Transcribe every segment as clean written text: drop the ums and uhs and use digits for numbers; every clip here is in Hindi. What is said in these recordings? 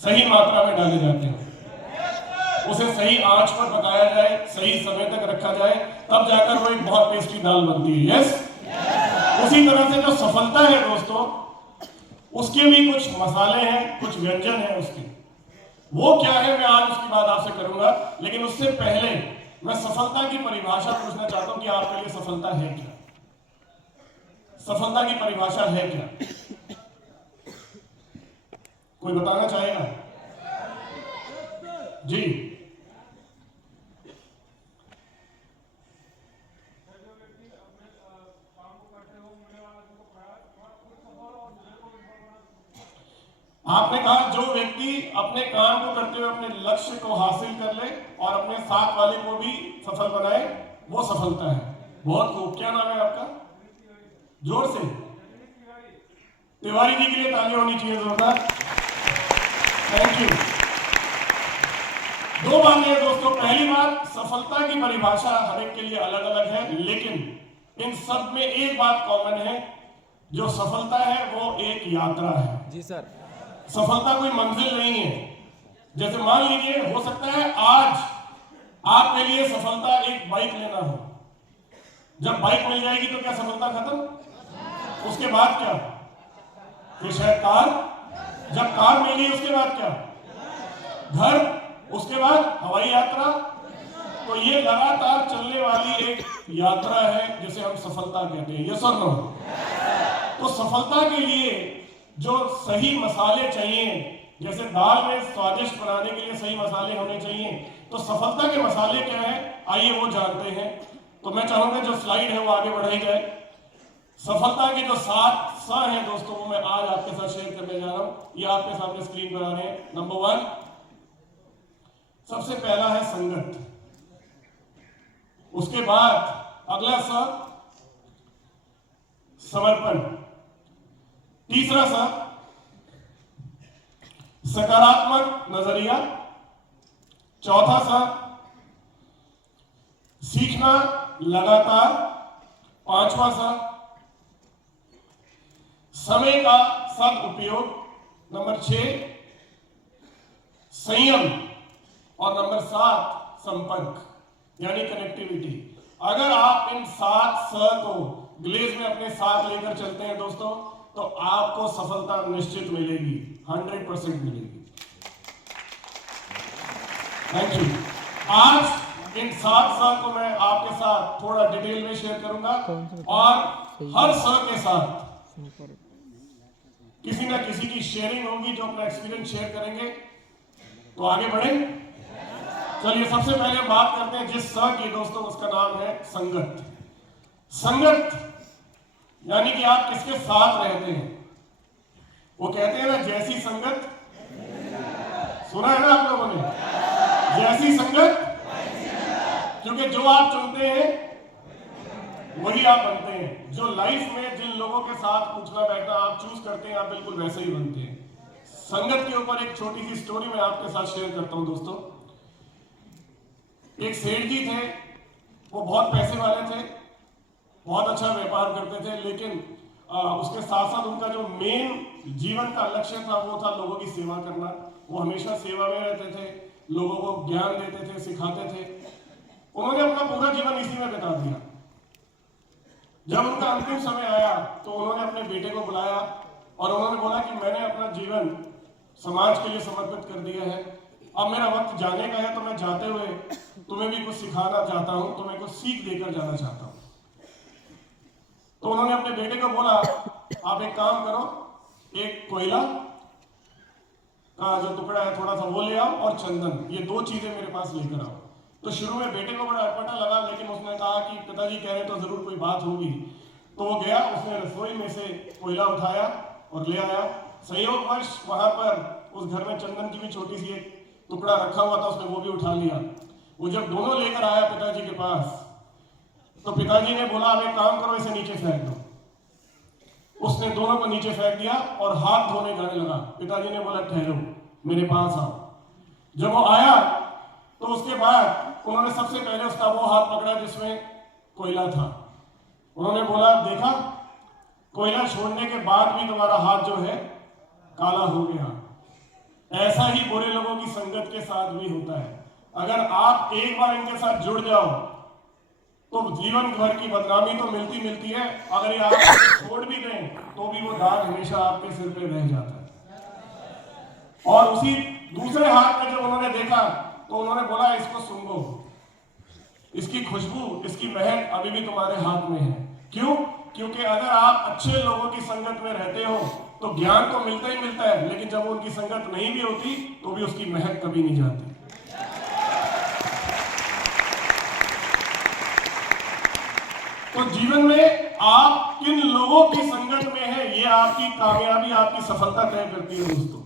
सही मात्रा में डाले जाते हैं, उसे सही आंच पर पकाया जाए, सही समय तक रखा जाए, तब जाकर वो एक बहुत टेस्टी दाल बनती है। यस, उसी तरह से जो सफलता है दोस्तों, उसके भी कुछ मसाले हैं, कुछ व्यंजन हैं उसके। वो क्या है मैं आज उसकी बात आपसे करूंगा, लेकिन उससे पहले मैं सफलता की परिभाषा पूछना चाहता हूं कि आपके लिए सफलता है क्या? सफलता की परिभाषा है क्या? कोई बताना चाहेगा? जी। आपने कहा जो व्यक्ति अपने काम को करते हुए अपने लक्ष्य को हासिल कर ले और अपने साथ वाले को भी सफल बनाए, वो सफलता है। बहुत खूब। क्या नाम है आपका? जोर से। तिवारी जी के लिए तालियां होनी चाहिए जोरदार। Thank you. दो बातें हैं दोस्तों। पहली बात, सफलता की परिभाषा हर एक के लिए अलग अलग है, लेकिन इन सब में एक बात कॉमन है, जो सफलता है वो एक यात्रा है। जी सर। सफलता कोई मंजिल नहीं है। जैसे मान लीजिए, हो सकता है आज आपके लिए सफलता एक बाइक लेना हो। जब बाइक मिल जाएगी तो क्या सफलता खत्म? उसके बाद क्या? फिर शायद कार। जब कार मिल गई उसके बाद क्या? घर। उसके बाद हवाई यात्रा। तो ये लगातार चलने वाली एक यात्रा है जिसे हम सफलता कहते हैं। यस और नो? तो सफलता के लिए जो सही मसाले चाहिए, जैसे दाल में स्वादिष्ट बनाने के लिए सही मसाले होने चाहिए, तो सफलता के मसाले क्या है, आइए वो जानते हैं। तो मैं चाहूंगा जो स्लाइड है वो आगे बढ़ाई जाए। सफलता के जो 7 स हैं दोस्तों, वो मैं आज आपके साथ शेयर करने जा रहा हूं। ये आपके सामने स्क्रीन पर आ रहे हैं। नंबर 1, सबसे पहला है संगत। उसके बाद अगला स समर्पण। तीसरा सा सकारात्मक नजरिया। चौथा सा सीखना लगातार। पांचवा सा समय का सदुपयोग। नंबर 6 संयम। और नंबर 7 संपर्क यानी कनेक्टिविटी। अगर आप इन 7 स को ग्लेज में अपने साथ लेकर चलते हैं दोस्तों, तो आपको सफलता निश्चित मिलेगी, 100% मिलेगी। Thank you. आज इन 7 स को मैं आपके साथ थोड़ा डिटेल में शेयर करूंगा, और हर स के साथ किसी ना किसी की शेयरिंग होगी, जो अपना एक्सपीरियंस शेयर करेंगे। तो आगे बढ़े। चलिए सबसे पहले बात करते हैं जिस स की दोस्तों, उसका नाम है संगत। संगत यानी कि आप किसके साथ रहते हैं। वो कहते हैं ना, जैसी संगत, सुना है ना आप लोगों ने, जैसी संगत, क्योंकि जो आप चुनते हैं वही आप बनते हैं। जो लाइफ में जिन लोगों के साथ उठना बैठना आप चूज करते हैं, आप बिल्कुल वैसे ही बनते हैं। संगत के ऊपर एक छोटी सी स्टोरी मैं आपके साथ शेयर करता हूं दोस्तों। एक सेठ जी थे, वो बहुत पैसे वाले थे, बहुत अच्छा व्यापार करते थे, लेकिन उसके साथ साथ उनका जो मेन जीवन का लक्ष्य था वो था लोगों की सेवा करना। वो हमेशा सेवा में रहते थे, लोगों को ज्ञान देते थे, सिखाते थे। उन्होंने अपना पूरा जीवन इसी में बिता दिया। जब उनका अंतिम समय आया तो उन्होंने अपने बेटे को बुलाया और उन्होंने बोला कि मैंने अपना जीवन समाज के लिए समर्पित कर दिया है, अब मेरा वक्त जाने का है, तो मैं जाते हुए तुम्हें भी कुछ सिखाना चाहता हूं, तुम्हें कुछ सीख देकर जाना चाहता हूं। तो उन्होंने अपने बेटे को बोला, आप एक काम करो, एक कोयला का जो टुकड़ा है थोड़ा सा वो ले आओ, और चंदन, ये 2 चीजें मेरे पास लेकर आओ। तो शुरू में बेटे को बड़ा अटपटा लगा, लेकिन उसने कहा कि पिताजी कह रहे तो जरूर कोई बात होगी। तो वो गया, उसने रसोई में से कोयला उठाया और ले आया। संयोगवश वहां पर उस घर में चंदन की भी छोटी सी एक टुकड़ा रखा हुआ था, उसने वो भी उठा लिया। वो जब दोनों लेकर आया पिताजी के पास, तो पिताजी ने बोला, अब एक काम करो, इसे नीचे फेंक दो। उसने दोनों को नीचे फेंक दिया और हाथ धोने जाने लगा। पिताजी ने बोला, ठहरो, मेरे पास आओ। जब वो आया तो उसके बाद उन्होंने सबसे पहले उसका वो हाथ पकड़ा जिसमें कोयला था। उन्होंने बोला, देखा, कोयला छोड़ने के बाद भी तुम्हारा हाथ जो है काला हो गया। ऐसा ही बुरे लोगों की संगत के साथ भी होता है। अगर आप एक बार इनके साथ जुड़ जाओ तो जीवन भर की बदनामी तो मिलती मिलती है, अगर ये आपको छोड़ भी दें तो भी वो दाग हमेशा आपके सिर पे रह जाता है। और उसी दूसरे हाथ में जब उन्होंने देखा तो उन्होंने बोला, इसको सूंघो, इसकी खुशबू, इसकी महक अभी भी तुम्हारे हाथ में है। क्यों? क्योंकि अगर आप अच्छे लोगों की संगत में रहते हो तो ज्ञान तो मिलता ही मिलता है, लेकिन जब उनकी संगत नहीं भी होती तो भी उसकी महक कभी नहीं जाती। तो जीवन में आप किन लोगों की संगत में है, ये आपकी कामयाबी, आपकी सफलता तय करती है दोस्तों।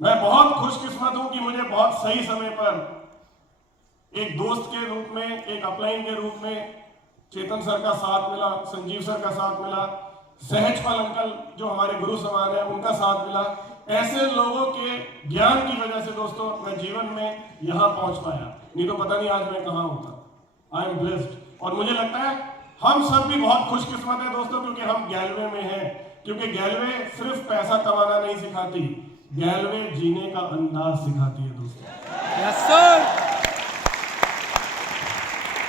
मैं बहुत खुशकिस्मत हूं कि मुझे बहुत सही समय पर एक दोस्त के रूप में, एक अपलाइन के रूप में चेतन सर का साथ मिला, संजीव सर का साथ मिला, सहजपाल अंकल जो हमारे गुरु समान है उनका साथ मिला। ऐसे लोगों के ज्ञान की वजह से दोस्तों मैं जीवन में यहां पहुंच पाया, नहीं तो पता नहीं आज मैं कहां होता। I am blessed. और मुझे लगता है हम सब भी बहुत खुशकिस्मत है दोस्तों, क्योंकि हम गैलवे में हैं। क्योंकि गैलवे सिर्फ पैसा कमाना नहीं सिखाती, गैलवे जीने का अंदाज सिखाती है दोस्तों। Yes sir.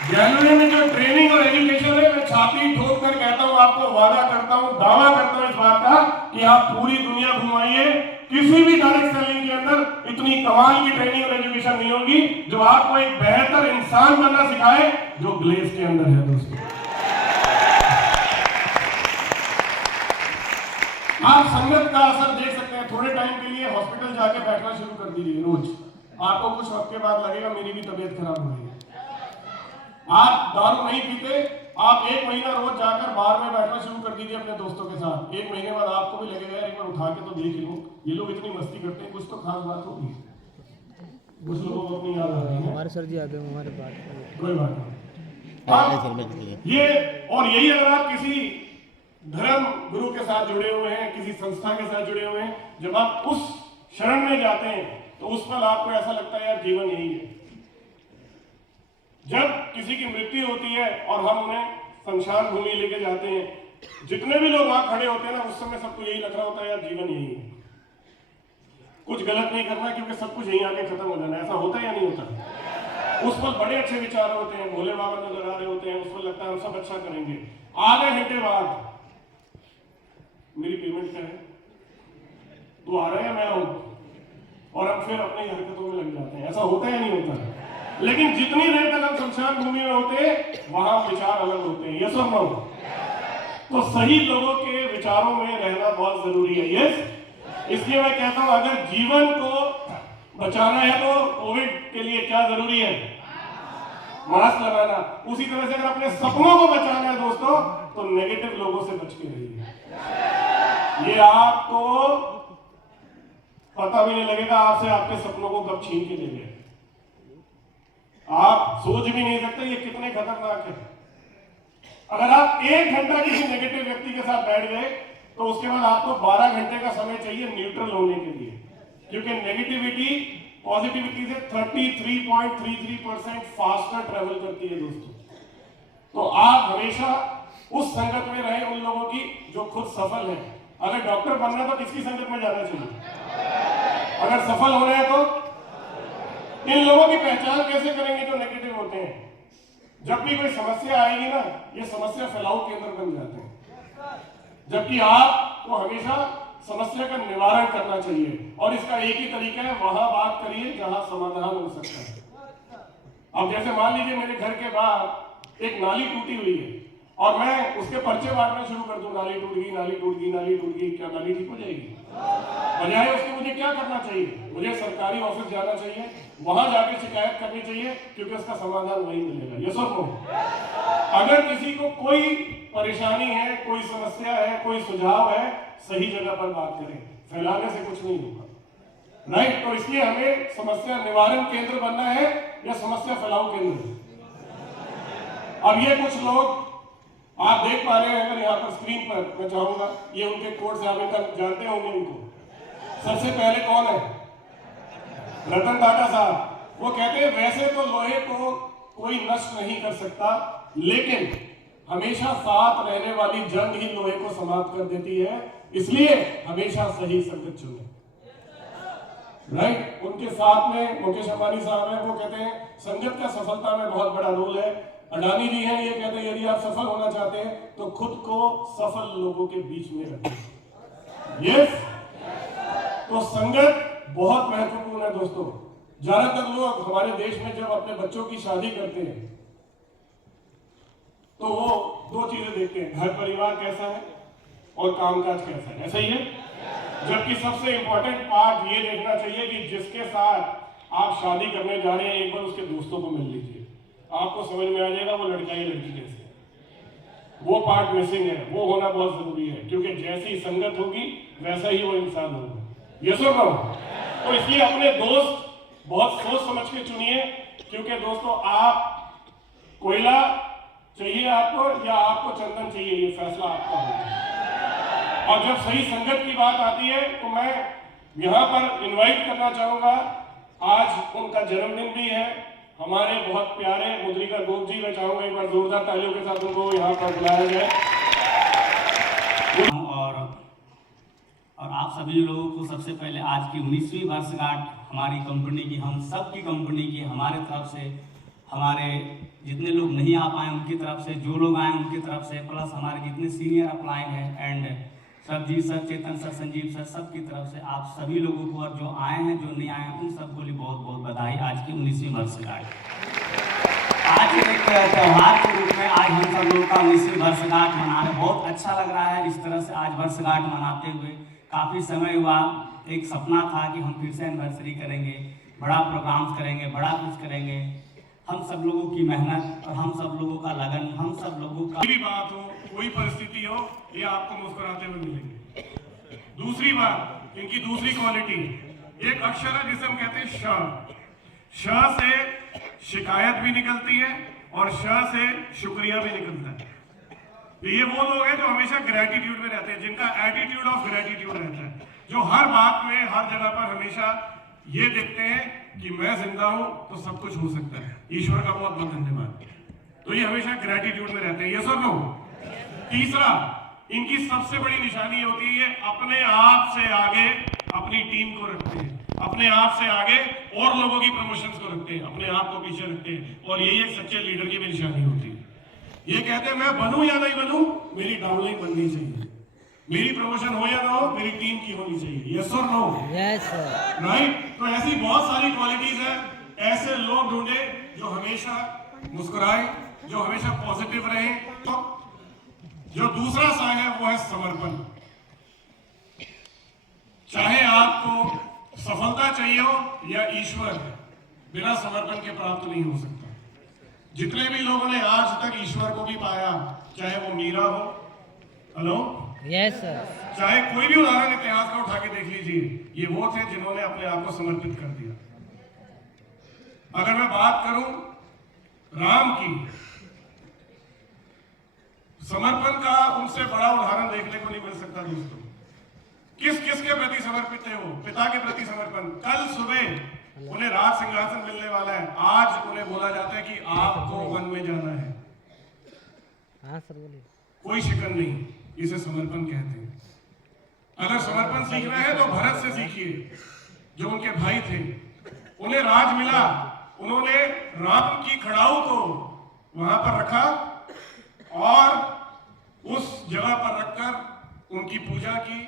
गैलवे में जो ट्रेनिंग और एजुकेशन है, मैं छाती ठोक कर कहता हूं, आपको वादा करता हूं, दावा करता हूं इस बात का कि आप पूरी दुनिया घुमाइए, किसी भी डायरेक्ट सेलिंग के अंदर इतनी कमाल की ट्रेनिंग और एजुकेशन नहीं होगी जो आपको एक बेहतर इंसान बनना सिखाए, जो ग्लेस के अंदर है दोस्तों। आप संगत का असर देख सकते हैं। थोड़े टाइम के लिए हॉस्पिटल जाके बैठना शुरू कर दीजिए रोज, आपको कुछ वक्त के बाद लगेगा मेरी भी तबीयत खराब हो रही है। आप दारू नहीं पीते, आप एक महीना रोज जाकर बाहर में बैठना शुरू कर दीजिए अपने दोस्तों के साथ। एक महीने बाद आपको भी लगेगा एक बार उठा के तो देख लूं, ये लोग इतनी मस्ती करते हैं, कुछ तो खास बात होगी। कुछ लोगों को अपनी याद आ रही है। हमारे सर जी आ गए, हमारे बात कोई बात नहीं। ये और यही अगर आप किसी धर्म गुरु के साथ जुड़े हुए हैं, किसी संस्था के साथ जुड़े हुए हैं, जब आप उस शरण में जाते हैं तो उस पल आपको ऐसा लगता है यार जीवन यही है। जब किसी की मृत्यु होती है और हम उन्हें शमशान भूमि लेके जाते हैं, जितने भी लोग वहां खड़े होते हैं ना, उस समय सबको यही लग रहा होता है यार जीवन यही है, कुछ गलत नहीं करना क्योंकि सब कुछ यहीं आके खत्म हो जाना। ऐसा होता है या नहीं होता? उस पर बड़े अच्छे विचार होते हैं, भोले बाबा नजर आ रहे होते हैं, उस पर लगता है हम सब अच्छा करेंगे। आधे घंटे बाद मेरी पेमेंट क्या है, तू आ रहा है, मैं आऊं, और हम फिर अपनी हरकतों में लग जाते हैं। ऐसा होता है या नहीं होता? लेकिन जितनी देर तक हम शमशान भूमि में होते हैं वहां विचार अलग होते हैं। यस और नो? तो सही लोगों के विचारों में रहना बहुत जरूरी है। यस, इसलिए मैं कहता हूं अगर जीवन को बचाना है तो कोविड के लिए क्या जरूरी है? मास्क लगाना। उसी तरह से अगर अपने सपनों को बचाना है दोस्तों तो नेगेटिव लोगों से बच के रहिए। ये आपको पता भी नहीं लगेगा आपसे आपके सपनों को कब छीन के ले गए। आप सोच भी नहीं सकते ये कितने खतरनाक है। अगर आप 1 घंटा किसी नेगेटिव व्यक्ति के साथ बैठ गए तो उसके बाद आपको 12 घंटे का समय चाहिए न्यूट्रल होने के लिए, क्योंकि नेगेटिविटी पॉजिटिविटी से 33.33% फास्टर ट्रेवल करती है दोस्तों। तो आप हमेशा उस संगत में रहे उन लोगों की जो खुद सफल है। अगर डॉक्टर बनना है तो किसकी संगत में जाना चाहिए? अगर सफल होना है तो इन लोगों की पहचान कैसे करेंगे जो नेगेटिव होते हैं? जब भी कोई समस्या आएगी ना, ये समस्या फैलाव केंद्र बन जाते हैं, जबकि आपको हमेशा समस्या का निवारण करना चाहिए। और इसका एक ही तरीका है, वहां बात करिए जहां समाधान हो सकता है। अब जैसे मान लीजिए मेरे घर के बाहर एक नाली टूटी हुई है और मैं उसके पर्चे बांटना शुरू कर दूं, नाली टूट गई, नाली टूट गई, नाली टूट गई, क्या नाली ठीक हो जाएगी? बजाय उसके मुझे क्या करना चाहिए? मुझे सरकारी ऑफिस जाना चाहिए, वहां जाकर शिकायत करनी चाहिए, क्योंकि उसका समाधान वहीं मिलेगा। यस और नो? अगर किसी को कोई परेशानी है, कोई समस्या है, कोई सुझाव है, सही जगह पर बात करें, फैलाने से कुछ नहीं होगा। राइट? तो इसलिए हमें समस्या निवारण केंद्र बनना है या समस्या फैलाव केंद्र? अब ये कुछ लोग आप देख पा रहे हैं अगर यहाँ पर स्क्रीन पर, मैं चाहूंगा ये उनके कोड से आप इनका जानते होंगे इनको। सबसे पहले कौन है? रतन टाटा साहब। वो कहते हैं वैसे तो लोहे को कोई नष्ट नहीं कर सकता, लेकिन हमेशा साथ रहने वाली जंग ही लोहे को समाप्त कर देती है। इसलिए हमेशा सही संगत चुने। राइट, उनके साथ में मुकेश अंबानी साहब हैं, वो कहते हैं संगत का सफलता में बहुत बड़ा रोल है। अडानी जी हैं, ये कहते हैं यदि आप सफल होना चाहते हैं तो खुद को सफल लोगों के बीच में रखें। यस, तो संगत बहुत महत्वपूर्ण है दोस्तों। ज्यादातर लोग हमारे देश में जब अपने बच्चों की शादी करते हैं तो वो दो चीजें देखते हैं, घर परिवार कैसा है और कामकाज कैसा है, ऐसा ही है। जबकि सबसे इंपॉर्टेंट पार्ट ये देखना चाहिए कि जिसके साथ आप शादी करने जा रहे हैं एक बार उसके दोस्तों को मिल लीजिए, आपको समझ में आ जाएगा वो लड़का या लड़की कैसे है। वो पार्ट मिसिंग है, वो होना बहुत जरूरी है, क्योंकि जैसी संगत होगी वैसा ही वो इंसान होगा। ये सुन रहा हूं, तो इसलिए अपने दोस्त बहुत सोच समझ के चुनिए, क्योंकि दोस्तों आप कोयला चाहिए आपको या आपको चंदन चाहिए, ये फैसला आपका होगा। और जब सही संगत की बात आती है तो मैं यहां पर इनवाइट करना चाहूंगा, आज उनका जन्मदिन भी है, हमारे बहुत प्यारे मुद्रिका गोप जी, मैं चाहूंगा एक बार जोरदार तालियों के साथ उनको यहाँ पर बुलाया जाए। और आप सभी लोगों को सबसे पहले आज की 19वीं वर्षगांठ हमारी कंपनी की, हम सब की कंपनी की, हमारे तरफ से, हमारे जितने लोग नहीं आ पाए उनकी तरफ से, जो लोग आए उनकी तरफ से, प्लस हमारे जितने सीनियर अपलाइन हैं and sir ji, sir Chetan sir, Sanjeev sir, सब की तरफ से आप सभी लोगों को, और जो आए हैं जो नहीं आए हैं उन सबको भी बहुत बहुत बधाई आज की 19वीं वर्षगांठ। आज एक त्यौहार के रूप में आज हम सब लोग का 19वीं वर्षगांठ मना रहे, बहुत अच्छा लग रहा है इस तरह से आज वर्षगांठ मनाते हुए। काफ़ी समय हुआ, एक सपना था कि हम फिर से एनिवर्सरी करेंगे, बड़ा प्रोग्राम्स करेंगे, बड़ा कुछ करेंगे। हम सब लोगों की मेहनत और हम सब लोगों का लगन, हम सब लोगों का, कोई भी बात हो, कोई परिस्थिति हो, ये आपको मुस्कुराते हुए मिलेंगे। दूसरी बात, इनकी दूसरी क्वालिटी, एक अक्षर है जिसे हम कहते हैं श। श से शिकायत भी निकलती है और श से शुक्रिया भी निकलता है। तो ये वो लोग हैं जो हमेशा ग्रेटिट्यूड में रहते हैं, जिनका एटीट्यूड ऑफ ग्रेटिट्यूड रहता है, जो हर बात में, हर जगह पर हमेशा ये देखते हैं कि मैं जिंदा हूं तो सब कुछ हो सकता है, ईश्वर का बहुत बहुत धन्यवाद। तो ये हमेशा ग्रेटिट्यूड में रहते हैं। ये सब लोग, तीसरा, इनकी सबसे बड़ी निशानी होती है अपने आप से आगे अपनी टीम को रखते हैं, अपने आप से आगे और लोगों की प्रमोशंस को रखते हैं, अपने आप को पीछे रखते हैं। और यही एक सच्चे लीडर की भी निशानी होती है। ये कहते हैं मैं बनूं या नहीं बनूं, मेरी डाउनलाइन बननी चाहिए, मेरी प्रमोशन हो या ना हो, मेरी टीम की होनी चाहिए। यस और नो? Yes sir. राइट, तो ऐसी बहुत सारी क्वालिटीज है। ऐसे लोग ढूंढे जो हमेशा मुस्कुराए, जो हमेशा पॉजिटिव रहे। तो जो दूसरा सा है वो है समर्पण। चाहे आपको सफलता चाहिए हो या ईश्वर, बिना समर्पण के प्राप्त नहीं हो सकता। जितने भी लोगों ने आज तक ईश्वर को भी पाया, चाहे वो मीरा हो, हेलो, यस सर, चाहे कोई भी उदाहरण इतिहास का उठा के देख लीजिए, ये वो थे जिन्होंने अपने आप को समर्पित कर दिया। अगर मैं बात करूं राम की, समर्पण का उनसे बड़ा उदाहरण देखने को नहीं मिल सकता दोस्तों। किस किस के प्रति समर्पित थे वो? पिता के प्रति समर्पण। कल सुबह उन्हें राज सिंहासन मिलने वाला है, आज उन्हें बोला जाता है कि आपको वन में जाना है। हाँ सर, बोलिए। कोई शिकन नहीं, इसे समर्पण कहते हैं। अगर समर्पण सीखना है तो भरत से सीखिए, जो उनके भाई थे। उन्हें राज मिला, उन्होंने राम की खड़ाऊ को वहां पर रखा और उस जगह पर रखकर उनकी पूजा की,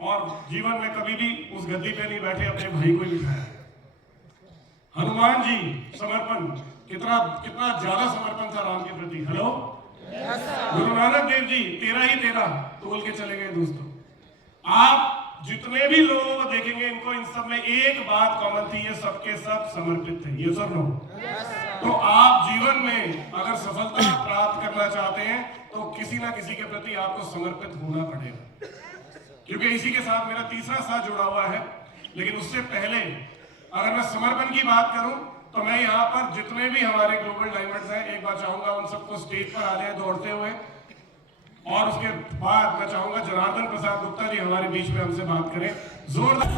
और जीवन में कभी भी उस गद्दी पे नहीं बैठे, अपने भाई को बिठाया। हनुमान जी, समर्पण, कितना कितना ज्यादा समर्पण था राम के प्रति। हेलो, गुरु नानक देव जी, तेरा ही तेरा तोल के चले गए दोस्तों। आप जितने भी लोगों को देखेंगे, इनको इन सब में एक बात कॉमन थी, ये सबके सब समर्पित थे। ये सब नो? तो आप जीवन में अगर सफलता प्राप्त करना चाहते हैं तो किसी ना किसी के प्रति आपको समर्पित होना पड़ेगा, क्योंकि इसी के साथ मेरा तीसरा साथ जुड़ा हुआ है। लेकिन उससे पहले अगर मैं समर्पण की बात करूं तो मैं यहाँ पर जितने भी हमारे ग्लोबल डायमंड्स हैं, एक बार चाहूंगा उन सबको स्टेज पर आ जाए दौड़ते हुए। और उसके बाद मैं चाहूंगा जनार्दन प्रसाद गुप्ता जी हमारे बीच में हमसे बात करें। जोरदार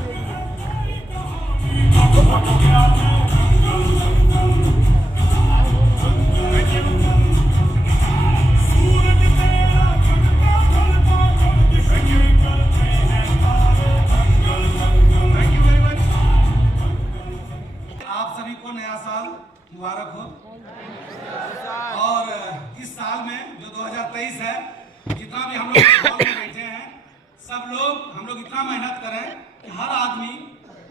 मुबारक हो। और इस साल में जो 2023 है, जितना भी हम लोग हॉल में बैठे हैं, सब लोग हम लोग इतना मेहनत करें कि हर आदमी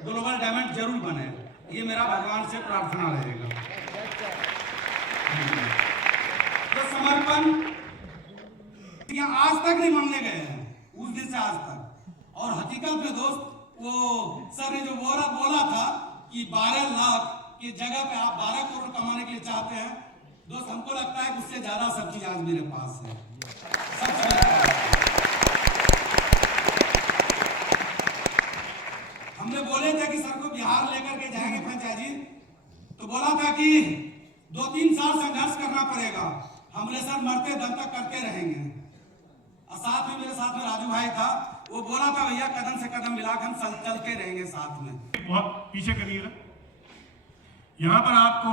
ग्लोबल डायमंड जरूर बने। ये मेरा भगवान से प्रार्थना रहेगा। तो समर्पण आज तक नहीं मांगने गए हैं, उस दिन से आज तक। और हकीकत में दोस्त, वो सर ने जो बोला था कि 12 लाख की जगह पे आप 12 करोड़ कमाने के लिए चाहते हैं, दोस्त हमको लगता है उससे ज्यादा सब चीज आज मेरे पास है। हमने बोले थे कि सर को बिहार लेकर के जाएंगे फ्रेंचाइजी, तो बोला था कि 2-3 साल संघर्ष करना पड़ेगा। हमने सर मरते दम तक करते रहेंगे। और साथ में मेरे साथ में राजू भाई था, वो बोला था भैया कदम से कदम मिलाकर हम चलते रहेंगे साथ में। बहुत पीछे करिएगा। यहां पर आपको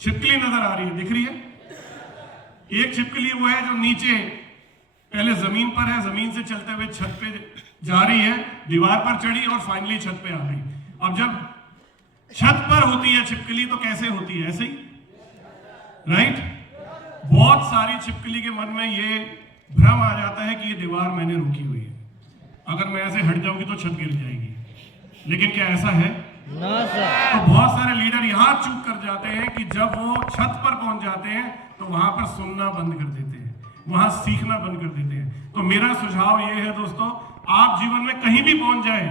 छिपकली नजर आ रही है, दिख रही है? एक छिपकली वो है जो नीचे पहले जमीन पर है, जमीन से चलते हुए छत पे जा रही है, दीवार पर चढ़ी और फाइनली छत पे आ गई। अब जब छत पर होती है छिपकली तो कैसे होती है? ऐसे ही, राइट? बहुत सारी छिपकली के मन में ये भ्रम आ जाता है कि ये दीवार मैंने रोकी हुई है, अगर मैं ऐसे हट जाऊंगी तो छत गिर जाएगी। लेकिन क्या ऐसा है? ना सर। तो बहुत सारे लीडर यहां चूक कर जाते हैं कि जब वो छत पर पहुंच जाते हैं तो वहां पर सुनना बंद कर देते हैं, वहां सीखना बंद कर देते हैं। तो मेरा सुझाव ये है दोस्तों, आप जीवन में कहीं भी पहुंच जाए,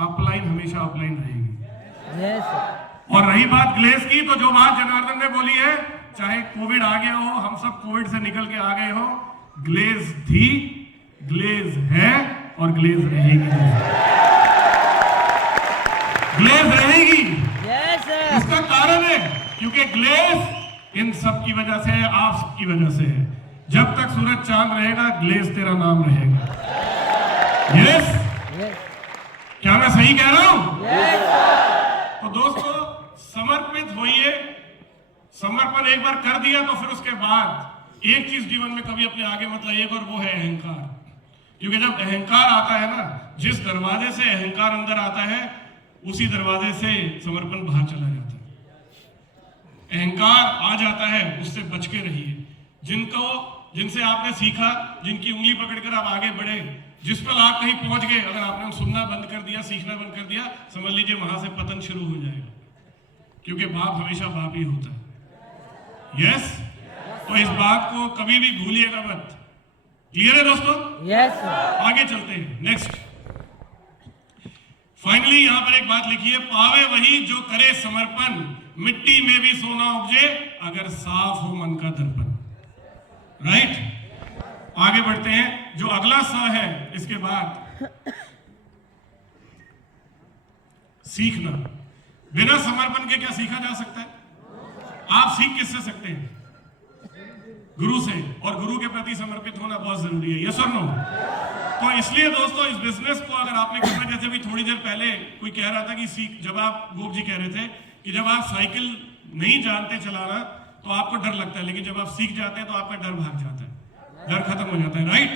अपलाइन हमेशा अपलाइन रहेगी। Yes sir. और रही बात ग्लेज की, तो जो बात जनार्दन ने बोली है, चाहे कोविड आ गया हो, हम सब कोविड से निकल के आ गए हो, ग्लेज थी, ग्लेज है और ग्लेज रहेगी। ग्लेज रहेगी। Yes sir. इसका कारण है क्योंकि ग्लेज इन सब की वजह से है, आप सबकी वजह से है। जब तक सूरज चांद रहेगा, ग्लेज तेरा नाम रहेगा। यस? क्या मैं सही कह रहा हूं? यस। तो दोस्तों, समर्पित होइए। समर्पण एक बार कर दिया तो फिर उसके बाद एक चीज जीवन में कभी अपने आगे मत लाइएगा, और वो है अहंकार। क्योंकि जब अहंकार आता है ना, जिस दरवाजे से अहंकार अंदर आता है, उसी दरवाजे से समर्पण बाहर चला जाता है। अहंकार आ जाता है, उससे बच के रहिए। जिनसे आपने सीखा, जिनकी उंगली पकड़कर आप आगे बढ़े, जिस पर आप कहीं पहुंच गए, अगर आपने सुनना बंद कर दिया, सीखना बंद कर दिया, समझ लीजिए वहां से पतन शुरू हो जाएगा। क्योंकि बाप हमेशा बाप ही होता है। यस? तो इस बात को कभी भी भूलिएगा मत। क्लियर है दोस्तों? Yes sir. आगे चलते हैं। नेक्स्ट, फाइनली यहां पर एक बात लिखी है, पावे वही जो करे समर्पण, मिट्टी में भी सोना उपजे अगर साफ हो मन का दर्पण। राइट? आगे बढ़ते हैं। जो अगला स है इसके बाद, सीखना। बिना समर्पण के क्या सीखा जा सकता है? आप सीख किससे सकते हैं? गुरु से। और गुरु के प्रति समर्पित होना बहुत जरूरी है। यस और नो? तो इसलिए दोस्तों, इस बिजनेस को अगर आपने करना, जैसे भी थोड़ी देर पहले कोई कह रहा था कि जब आप, गोप जी कह रहे थे कि जब आप साइकिल नहीं जानते चलाना तो आपको डर लगता है, लेकिन जब आप सीख जाते हैं तो आपका डर भाग जाता है, डर खत्म हो जाता है। राइट?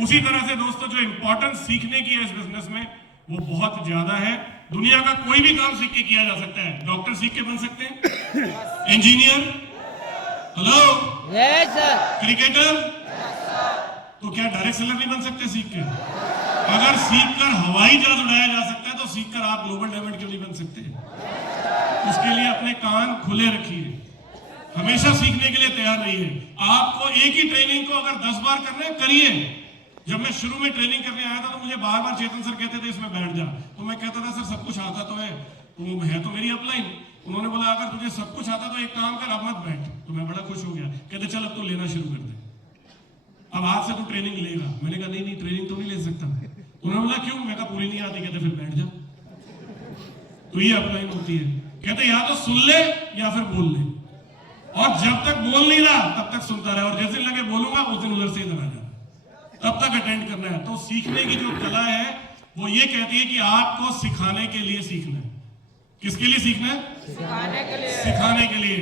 उसी तरह से दोस्तों, जो इंपॉर्टेंस सीखने की है इस बिजनेस में, वो बहुत ज्यादा है। दुनिया का कोई भी काम सीख के किया जा सकता है। डॉक्टर सीख के बन सकते हैं, engineer, hello, yes sir. Cricketer, तो क्या डायरेक्ट सेलर नहीं बन सकते सीख के? अगर सीखकर हवाई जहाज उड़ाया जा सकता है, तो सीखकर आप ग्लोबल डायमंड क्यों नहीं बन सकते? उसके लिए अपने कान खुले रखिए, हमेशा सीखने के लिए तैयार रहिए। आपको एक ही ट्रेनिंग को अगर 10 बार करना है, करिए। जब मैं शुरू में ट्रेनिंग करने आया था तो मुझे बार बार चेतन सर कहते थे इसमें बैठ जा, तो मैं कहता था सर सब कुछ आता तो है, तो है तो मेरी अपलाइन। उन्होंने बोला अगर तुझे सब कुछ आता तो एक काम कर, अब मत बैठ। तो मैं बड़ा खुश हो गया, कहते चल अब तो लेना शुरू कर दे, अब आज से तू ट्रेनिंग लेगा। मैंने कहा नहीं ट्रेनिंग तो नहीं ले सकता। उन्होंने बोला क्यों? मैं कहा पूरी नहीं आती। कहते फिर बैठ जा। तो ये अपलाइन होती है। कहते या तो सुन ले या फिर बोल ले, और जब तक बोल नहीं रहा तब तक सुनता रहे, और जैसे लगे बोलूंगा उस दिन उधर से इधर आ जा, तब तक अटेंड करना है। तो सीखने की जो कला है वो ये कहती है कि आपको सिखाने के लिए सीखना है। किसके लिए सीखना है? सिखाने के लिए। सिखाने के लिए।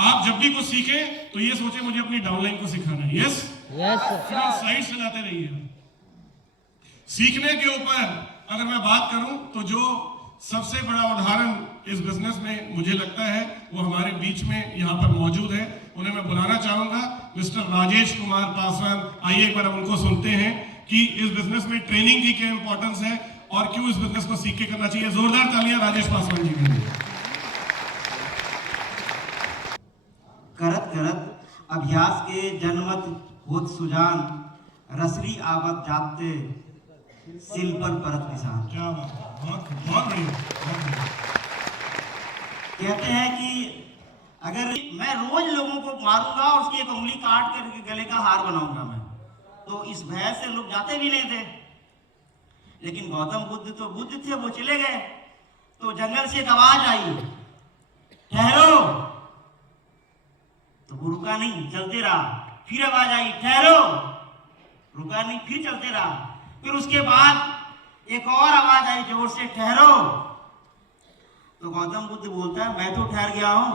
आप जब भी कुछ सीखें तो ये सोचे मुझे अपनी डाउनलाइन को सिखाना है। यस? Yes sir. साइड से जाते रहिए। सीखने के ऊपर अगर मैं बात करूं तो जो सबसे बड़ा उदाहरण इस बिजनेस में मुझे लगता है वो हमारे बीच में यहाँ पर मौजूद है। उन्हें मैं बुलाना चाहूंगा, मिस्टर राजेश कुमार पासवान। आइए एक बार हम उनको सुनते हैं कि इस बिजनेस में ट्रेनिंग की क्या इंपॉर्टेंस है और क्यों इस बिजनेस को सीख के करना चाहिए। जोरदार तालियां राजेश पासवान जी के लिए। करत करत अभ्यास के जनमत होत सुजान, रसरी आवत जाते सिल पर परत किसान। क्या बात है, बहुत बहुत बढ़िया, बहुत बढ़िया। कहते हैं कि अगर मैं रोज लोगों को मारूंगा और उसकी एक उंगली काट कर गले का हार बनाऊंगा मैं, तो इस भय से लोग जाते भी नहीं थे। लेकिन गौतम बुद्ध तो बुद्ध थे, वो चले गए। तो जंगल से एक आवाज आई, ठहरो। तो वो रुका नहीं, चलते रहा। फिर आवाज आई, ठहरो। रुका नहीं, फिर चलते रहा। फिर उसके बाद एक और आवाज आई जोर से, ठहरो। तो गौतम बुद्ध बोलता है, मैं तो ठहर गया हूं,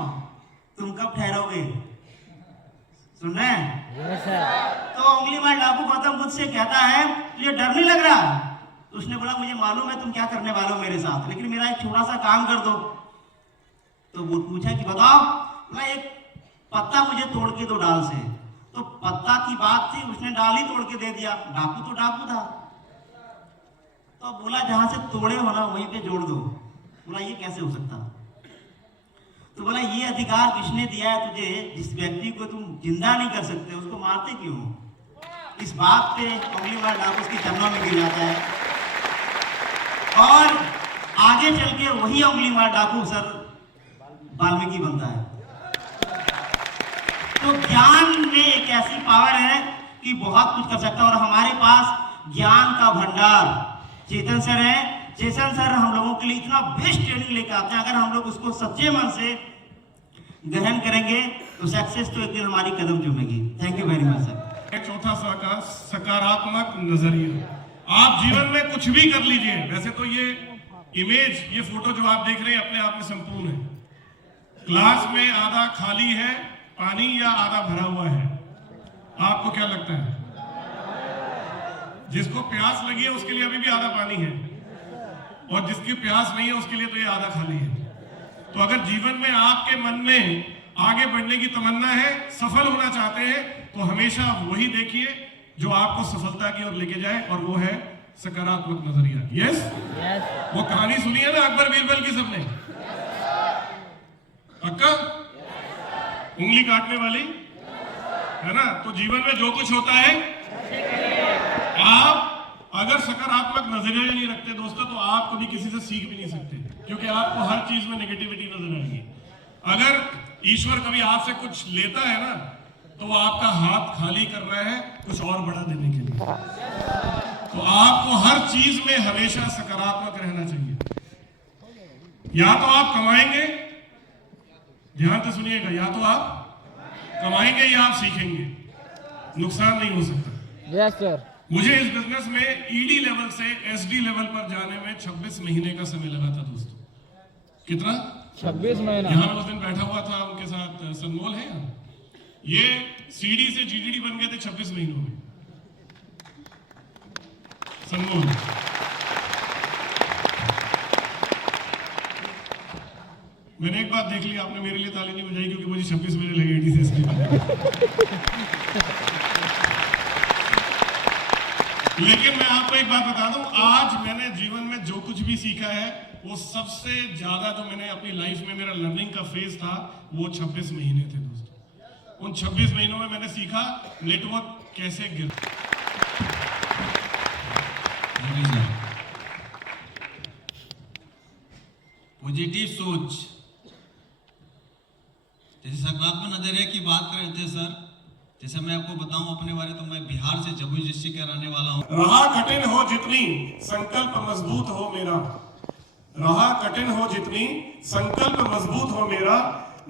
तुम कब ठहरोगे? सुन रहे हैं? Yes sir. तो उंगली मार डाकू गौतम बुद्ध से कहता है, तुझे डर नहीं लग रहा? तो उसने बोला, मुझे मालूम है तुम क्या करने वाले हो मेरे साथ, लेकिन मेरा एक छोटा सा काम कर दो। तो वो पूछा कि बताओ। बोला, एक पत्ता मुझे तोड़ के दो डाल से। तो पत्ता की बात थी, उसने डाल ही तोड़ के दे दिया। डाकू तो डाकू था। तो बोला, जहां से तोड़े हो ना वहीं पे जोड़ दो। बोला, ये कैसे हो सकता? तो बोला, ये अधिकार किसने दिया है तुझे? जिस व्यक्ति को तुम जिंदा नहीं कर सकते उसको मारते क्यों? इस बात पे उंगली मार डाकू उसके चरणों में गिर जाता है और आगे चल के वही उंगली मार डाकू सर वाल्मीकि बनता है। तो ज्ञान में एक ऐसी पावर है कि बहुत कुछ कर सकता है। और हमारे पास ज्ञान का भंडार चेतन सर है। चेतन सर हम लोगों के लिए इतना बेस्ट ट्रेनिंग लेकर आते हैं। अगर हम लोग उसको सच्चे मन से ग्रहण करेंगे तो सक्सेस तो एक दिन हमारी कदम चूमेगी। Thank you very much sir. चौथा सकारात्मक नजरिया। आप जीवन में कुछ भी कर लीजिए। वैसे तो ये इमेज, ये फोटो जो आप देख रहे हैं अपने आप में संपूर्ण है। ग्लास में आधा खाली है पानी या आधा भरा हुआ है? आपको क्या लगता है? जिसको प्यास लगी है उसके लिए अभी भी आधा पानी है, और जिसकी प्यास नहीं है उसके लिए तो ये आधा खाली है। तो अगर जीवन में आपके मन में आगे बढ़ने की तमन्ना है, सफल होना चाहते हैं, तो हमेशा वही देखिए जो आपको सफलता की ओर लेके जाए, और वो है सकारात्मक नजरिया। यस, वो कहानी सुनी है ना अकबर बीरबल की सबने? पक्का? उंगली काटने वाली है ना? तो जीवन में जो कुछ होता है, आप अगर सकारात्मक नजरिया नहीं रखते दोस्तों, तो आप कभी किसी से सीख भी नहीं सकते, क्योंकि आपको हर चीज में नेगेटिविटी नजर आएगी। अगर ईश्वर कभी आपसे कुछ लेता है ना, तो वो आपका हाथ खाली कर रहा है कुछ और बड़ा देने के लिए। तो आपको हर चीज में हमेशा सकारात्मक रहना चाहिए। या तो आप कमाएंगे, ध्यान से सुनिएगा, या तो आप कमाएंगे या आप सीखेंगे, नुकसान नहीं हो सकता। Yes sir. मुझे इस बिजनेस में ईडी लेवल से एसडी लेवल पर जाने में 26 महीने का समय लगा था दोस्तों। कितना? 26 महीना। यहाँ मैं उस दिन बैठा हुआ था उनके साथ, सनमोल है यहाँ। ये सीडी से जीडीडी बन गए थे 26 महीनों में। सनमोल, मैंने एक बात देख ली, आपने मेरे लिए ताली नहीं बजाई क्योंकि मुझे 26 महीने लगे ईडी से एसडी लेकिन मैं आपको एक बात बता दूं, आज मैंने जीवन में जो कुछ भी सीखा है, वो सबसे ज्यादा जो मैंने अपनी लाइफ में मेरा लर्निंग का फेज था, वो 26 महीने थे दोस्तों। उन 26 महीनों में मैंने सीखा नेटवर्क कैसे गिर। पॉजिटिव सोच, जैसे सकारात्मक नजरिया की बात कर रहे थे सर, जैसे मैं आपको बताऊं अपने बारे, तो मैं बिहार से जमुई डिस्ट्रिक्ट का रहने वाला हूं। राह कठिन हो जितनी संकल्प मजबूत हो मेरा, राह कठिन हो जितनी संकल्प मजबूत हो मेरा,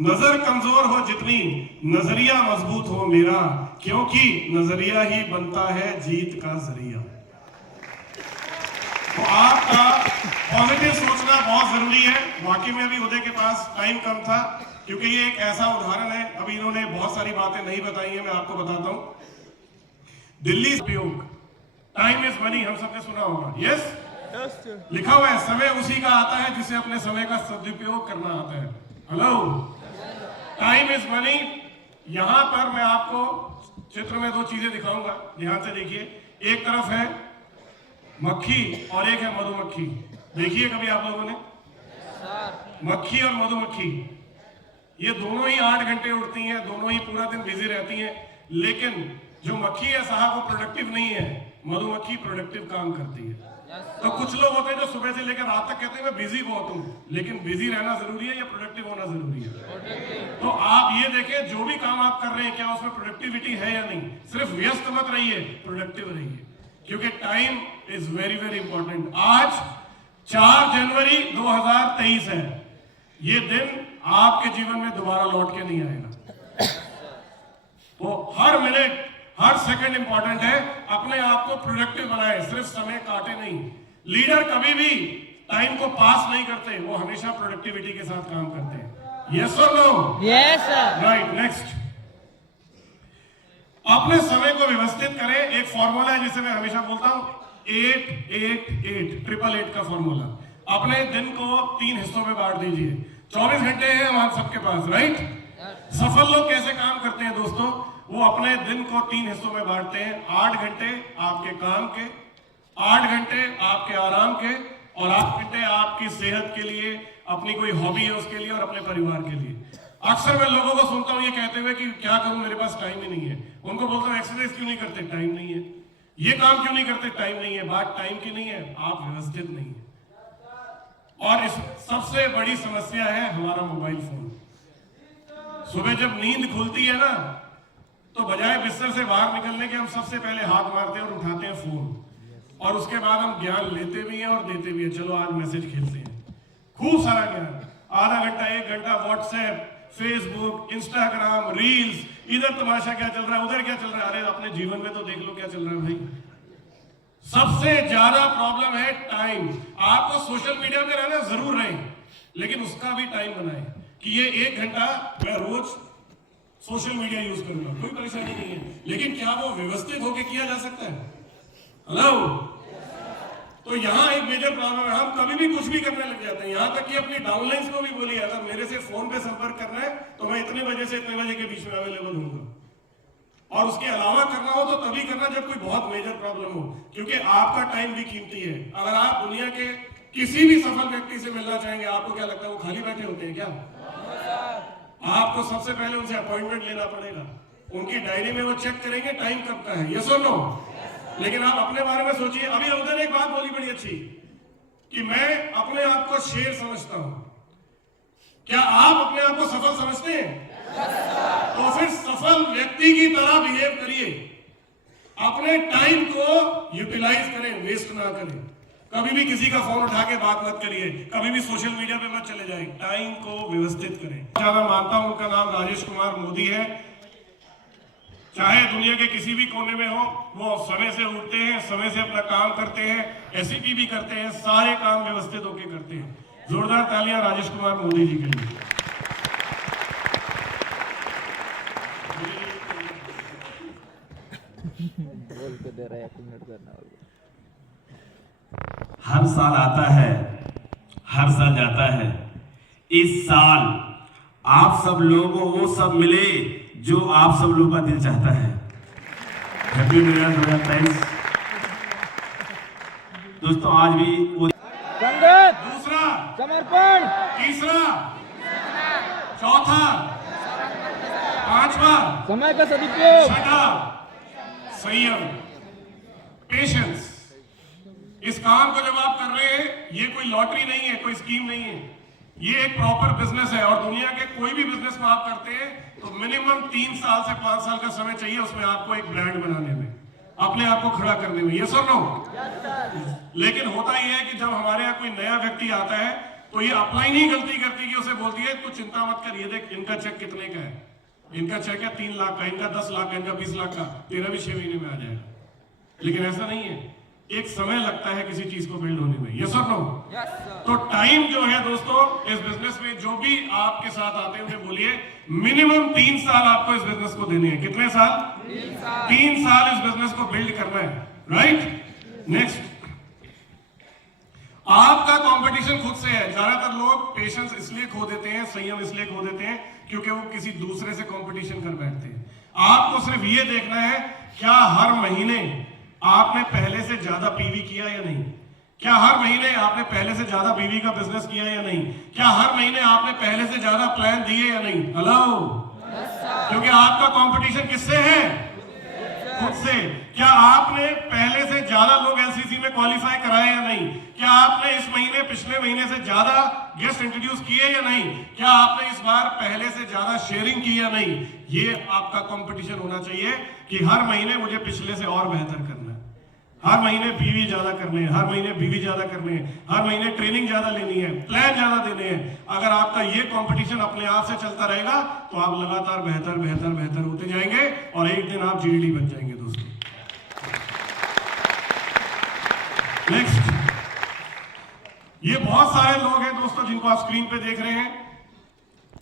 नजर कमजोर हो जितनी नजरिया मजबूत हो मेरा, क्योंकि नजरिया ही बनता है जीत का जरिया। तो आपका पॉजिटिव सोचना बहुत जरूरी है। वाकई में अभी उदय के पास टाइम कम था, क्योंकि ये एक ऐसा उदाहरण है, अभी इन्होंने बहुत सारी बातें नहीं बताई है, मैं आपको बताता हूं। दिल्ली उपयोग, टाइम इज मनी, हम सबने सुना होगा। यस, लिखा हुआ है समय उसी का आता है जिसे अपने समय का सदुपयोग करना आता है। Hello, time is money. यहां पर मैं आपको चित्र में दो चीजें दिखाऊंगा, ध्यान से देखिए। एक तरफ है मक्खी और एक है मधुमक्खी। देखिए कभी आप लोगों ने मक्खी और मधुमक्खी, ये दोनों ही 8 घंटे उड़ती हैं, दोनों ही पूरा दिन बिजी रहती हैं, लेकिन जो मक्खी है साहब वो प्रोडक्टिव नहीं है, मधुमक्खी प्रोडक्टिव काम करती है। तो कुछ लोग होते हैं जो सुबह से लेकर रात तक कहते हैं मैं बिजी बहुत हूं, लेकिन बिजी रहना जरूरी है या प्रोडक्टिव होना जरूरी है? तो आप ये देखें, जो भी काम आप कर रहे हैं क्या उसमें प्रोडक्टिविटी है या नहीं। सिर्फ व्यस्त मत रहिए, प्रोडक्टिव रहिए, क्योंकि time is very very important. आज 4 जनवरी 2023 है। ये दिन आपके जीवन में दोबारा लौट के नहीं आएगा। तो हर मिनट हर सेकंड इंपॉर्टेंट है। अपने आप को प्रोडक्टिव बनाए, सिर्फ समय काटे नहीं। लीडर कभी भी टाइम को पास नहीं करते, वो हमेशा प्रोडक्टिविटी के साथ काम करते हैं। यस और no? Yes sir. Right, next. अपने समय को व्यवस्थित करें। एक फॉर्मूला है जिसे मैं हमेशा बोलता हूं, 888 का फॉर्मूला। अपने दिन को 3 हिस्सों में बांट दीजिए। 24 घंटे हैं हमारे सबके पास, राइट? सफल लोग कैसे काम करते हैं दोस्तों? वो अपने दिन को 3 हिस्सों में बांटते हैं। 8 घंटे आपके काम के, 8 घंटे आपके आराम के, और 8 घंटे आपकी सेहत के लिए, अपनी कोई हॉबी है उसके लिए, और अपने परिवार के लिए। अक्सर मैं लोगों को सुनता हूं ये कहते हुए कि क्या करूं, मेरे पास टाइम ही नहीं है। उनको बोलता हूं एक्सरसाइज क्यों नहीं करते? टाइम नहीं है। ये काम क्यों नहीं करते? टाइम नहीं है। बात टाइम की नहीं है, आप व्यवस्थित नहीं है। और इस सबसे बड़ी समस्या है हमारा मोबाइल फोन। सुबह जब नींद खुलती है ना, तो बजाय बिस्तर से बाहर निकलने के हम सबसे पहले हाथ मारते हैं और उठाते हैं फोन, और उसके बाद हम ज्ञान लेते भी हैं और देते भी हैं। चलो आज मैसेज खेलते हैं, खूब सारा ज्ञान। आधा घंटा 1 घंटा व्हाट्सएप, फेसबुक, इंस्टाग्राम, रील्स, इधर तमाशा क्या चल रहा है, उधर क्या चल रहा है। अरे अपने जीवन में तो देख लो क्या चल रहा है भाई। सबसे ज्यादा प्रॉब्लम है टाइम। आपको सोशल मीडिया में रहना जरूर रहे, लेकिन उसका भी टाइम बनाए कि ये 1 घंटा मैं रोज सोशल मीडिया यूज करूंगा, कोई परेशानी नहीं है, लेकिन क्या वो व्यवस्थित होकर किया जा सकता है? हेलो, तो यहाँ एक मेजर प्रॉब्लम है। हम कभी भी कुछ भी करने लग जाते हैं, यहाँ तक कि अपनी डाउनलाइंस को भी बोलिए अगर मेरे से फोन पे संपर्क करना है तो मैं इतने बजे से इतने बजे के बीच में अवेलेबल हूँ, और उसके अलावा करना हो तो तभी करना जब कोई बहुत मेजर प्रॉब्लम हो, क्योंकि आपका टाइम भी कीमती है। अगर आप दुनिया के किसी भी सफल व्यक्ति से मिलना चाहेंगे, आपको क्या लगता है वो खाली बैठे होते हैं क्या? आपको सबसे पहले उनसे अपॉइंटमेंट लेना पड़ेगा, उनकी डायरी में वो चेक करेंगे टाइम कब का है, यस और नो? लेकिन आप अपने बारे में सोचिए। अभी उधर एक बात बोली बड़ी अच्छी कि मैं अपने आप को शेर समझता हूं। क्या आप अपने आप को सफल समझते हैं? तो फिर सफल व्यक्ति की तरह बिहेव करिए। अपने टाइम को यूटिलाइज करें, वेस्ट ना करें। कभी भी किसी का फोन उठा के बात मत करिए, कभी भी सोशल मीडिया पे मत चले जाएं। टाइम को व्यवस्थित करें। ज्यादा मानता हूं उनका नाम राजेश कुमार मोदी है। चाहे दुनिया के किसी भी कोने में हो, वो समय से उठते हैं, समय से अपना काम करते हैं, एसईपी भी करते हैं, सारे काम व्यवस्थित होकर करते हैं। जोरदार तालियां राजेश कुमार मोदी जी के लिए। हर साल आता है, हर साल जाता है। इस साल आप सब लोगों को वो सब मिले जो आप सब लोगों का दिल चाहता है। Happy new year 2023। दोस्तों आज भी संगत, दूसरा, समर्पण, तीसरा, चौथा, पांचवा, समय का सदुपयोग, छठा, संयम, पेशेंस। इस काम को जब आप कर रहे हैं, ये कोई लॉटरी नहीं है, कोई स्कीम नहीं है, ये एक प्रॉपर बिजनेस है। और दुनिया के कोई भी बिजनेस में आप करते हैं तो मिनिमम 3 साल से 5 साल का समय चाहिए उसमें आपको एक ब्रांड बनाने में, अपने आप को खड़ा करने में। यस और नो? लेकिन होता यह है कि जब हमारे यहाँ कोई नया व्यक्ति आता है तो ये अपलाइन ही गलती करती है कि उसे बोलती है तू चिंता मत कर, ये देख इनका चेक कितने का है, इनका चेक है 3 लाख का, इनका 10 लाख का, इनका 20 लाख का, तेरा भी 6 महीने में आ जाएगा। लेकिन ऐसा नहीं है, एक समय लगता है किसी चीज को बिल्ड होने में। यस और नो? तो टाइम जो है दोस्तों, इस बिजनेस में जो भी आपके साथ आते हैं उन्हें बोलिए मिनिमम 3 साल आपको इस बिजनेस को देने हैं। कितने साल? 3 साल इस बिजनेस को बिल्ड करना है, राइट? नेक्स्ट, कंपटीशन खुद से है। ज्यादातर लोग पेशेंस इसलिए खो देते हैं, संयम इसलिए खो देते हैं क्योंकि वो किसी दूसरे से कंपटीशन कर बैठते हैं। आपको सिर्फ ये देखना है क्या हर महीने आपने पहले से ज्यादा पीवी किया या नहीं, क्या हर महीने आपने पहले से ज्यादा बीवी का बिजनेस किया या नहीं, क्या हर महीने आपने पहले से ज्यादा प्लान दिए या नहीं। हेलो, क्योंकि आपका कंपटीशन किससे है? खुद से। क्या आपने पहले से ज्यादा लोग एलसीसी में क्वालिफाई कराए या नहीं, क्या आपने इस महीने पिछले महीने से ज्यादा गेस्ट इंट्रोड्यूस किए या नहीं, क्या आपने इस बार पहले से ज्यादा शेयरिंग की या नहीं। ये आपका कंपटीशन होना चाहिए कि हर महीने मुझे पिछले से और बेहतर करना है, हर महीने बीवी ज्यादा करने हैं, हर महीने बीवी ज्यादा करने हैं, हर महीने ट्रेनिंग ज्यादा लेनी है, प्लान ज्यादा देने हैं। अगर आपका ये कंपटीशन अपने आप से चलता रहेगा तो आप लगातार बेहतर बेहतर बेहतर होते जाएंगे और एक दिन आप जीडी बन जाएंगे दोस्तों। नेक्स्ट, ये बहुत सारे लोग हैं दोस्तों जिनको आप स्क्रीन पे देख रहे हैं।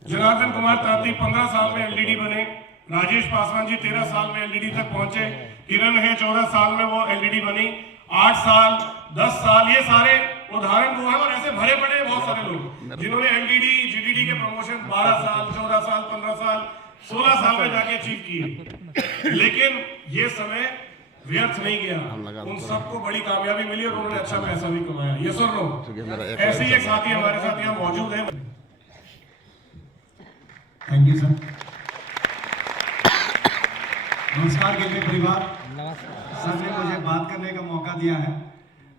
जनार्दन कुमार तांती 15 साल में एलडीडी बने, राजेश पासवान जी 13 साल में एलडीडी तक पहुंचे, किरण है 14 साल में वो एलडीडी बनी, 8 साल 10 साल, ये सारे उदाहरण वो है। और ऐसे भरे पड़े बहुत सारे लोग जिन्होंने एलडीडी जीडीडी के प्रमोशन 12 साल 14 साल 15 साल 16 साल में जाके अचीव किए। लेकिन ये समय व्यर्थ नहीं गया, उन सबको बड़ी कामयाबी मिली और उन्होंने अच्छा पैसा भी कमाया। ये सुन लो, ऐसे ही एक साथी हमारे साथ यहाँ मौजूद है। Thank you sir. नमस्कार गिरने परिवार। सर ने मुझे बात करने का मौका दिया है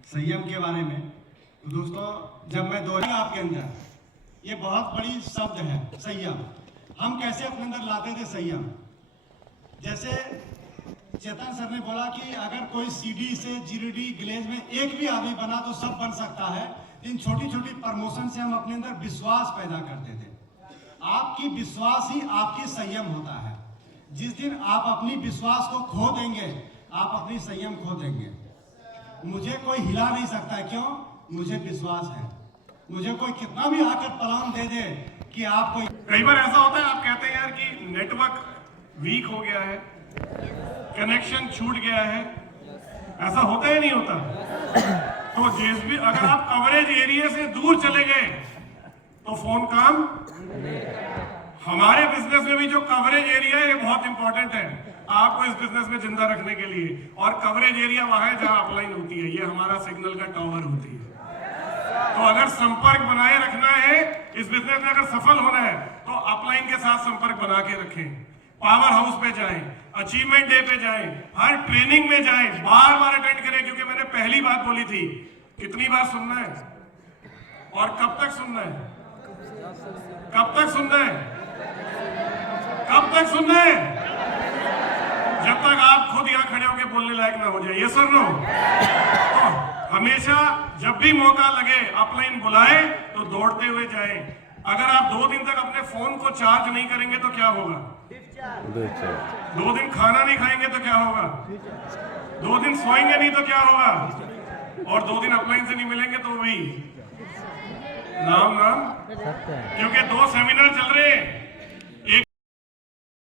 संयम के बारे में। तो दोस्तों, जब मैं दोहरी आपके अंदर, ये बहुत बड़ी शब्द है संयम। हम कैसे अपने अंदर लाते थे संयम? जैसे चेतन सर ने बोला कि अगर कोई सीडी से जीडीडी ग्लेज में एक भी आदमी बना तो सब बन सकता है। इन छोटी छोटी प्रमोशन से हम अपने अंदर विश्वास पैदा करते थे। आपकी विश्वास ही आपकी संयम होता है। जिस दिन आप अपनी विश्वास को खो देंगे, आप अपनी संयम खो देंगे। मुझे कोई हिला नहीं सकता है, क्यों? मुझे विश्वास है। मुझे कोई कितना भी आकर प्लान दे दे कि आप कोई, कई बार ऐसा होता है, आप कहते हैं यार कि नेटवर्क वीक हो गया है, कनेक्शन छूट गया है, ऐसा होता ही नहीं होता। तो जिस भी अगर आप कवरेज एरिया से दूर चले गए तो फोन काम। हमारे बिजनेस में भी जो कवरेज एरिया है ये बहुत इंपॉर्टेंट है आपको इस बिजनेस में जिंदा रखने के लिए। और कवरेज एरिया वहां है जहां अपलाइन होती है, ये हमारा सिग्नल का टावर होती है। तो अगर संपर्क बनाए रखना है इस बिजनेस में, अगर सफल होना है तो अपलाइन के साथ संपर्क बना के रखें। पावर हाउस पे जाएं, अचीवमेंट डे पे जाएं, हर ट्रेनिंग में जाएं, बार बार अटेंड करें। क्योंकि मैंने पहली बात बोली थी, कितनी बार सुनना है और कब तक सुनना है? कब तक सुनना है? कब तक सुनना है? जब तक आप खुद यहाँ खड़े होकर बोलने लायक ना हो जाए। ये सुन लो, तो हमेशा जब भी मौका लगे अपलाइन बुलाए तो दौड़ते हुए जाए। अगर आप 2 दिन तक अपने फोन को चार्ज नहीं करेंगे तो क्या होगा? 2 दिन खाना नहीं खाएंगे तो क्या होगा? 2 दिन सोएंगे नहीं तो क्या होगा? और 2 दिन अपलाइन से नहीं मिलेंगे तो भी नाम। क्योंकि 2 सेमिनार चल रहे हैं।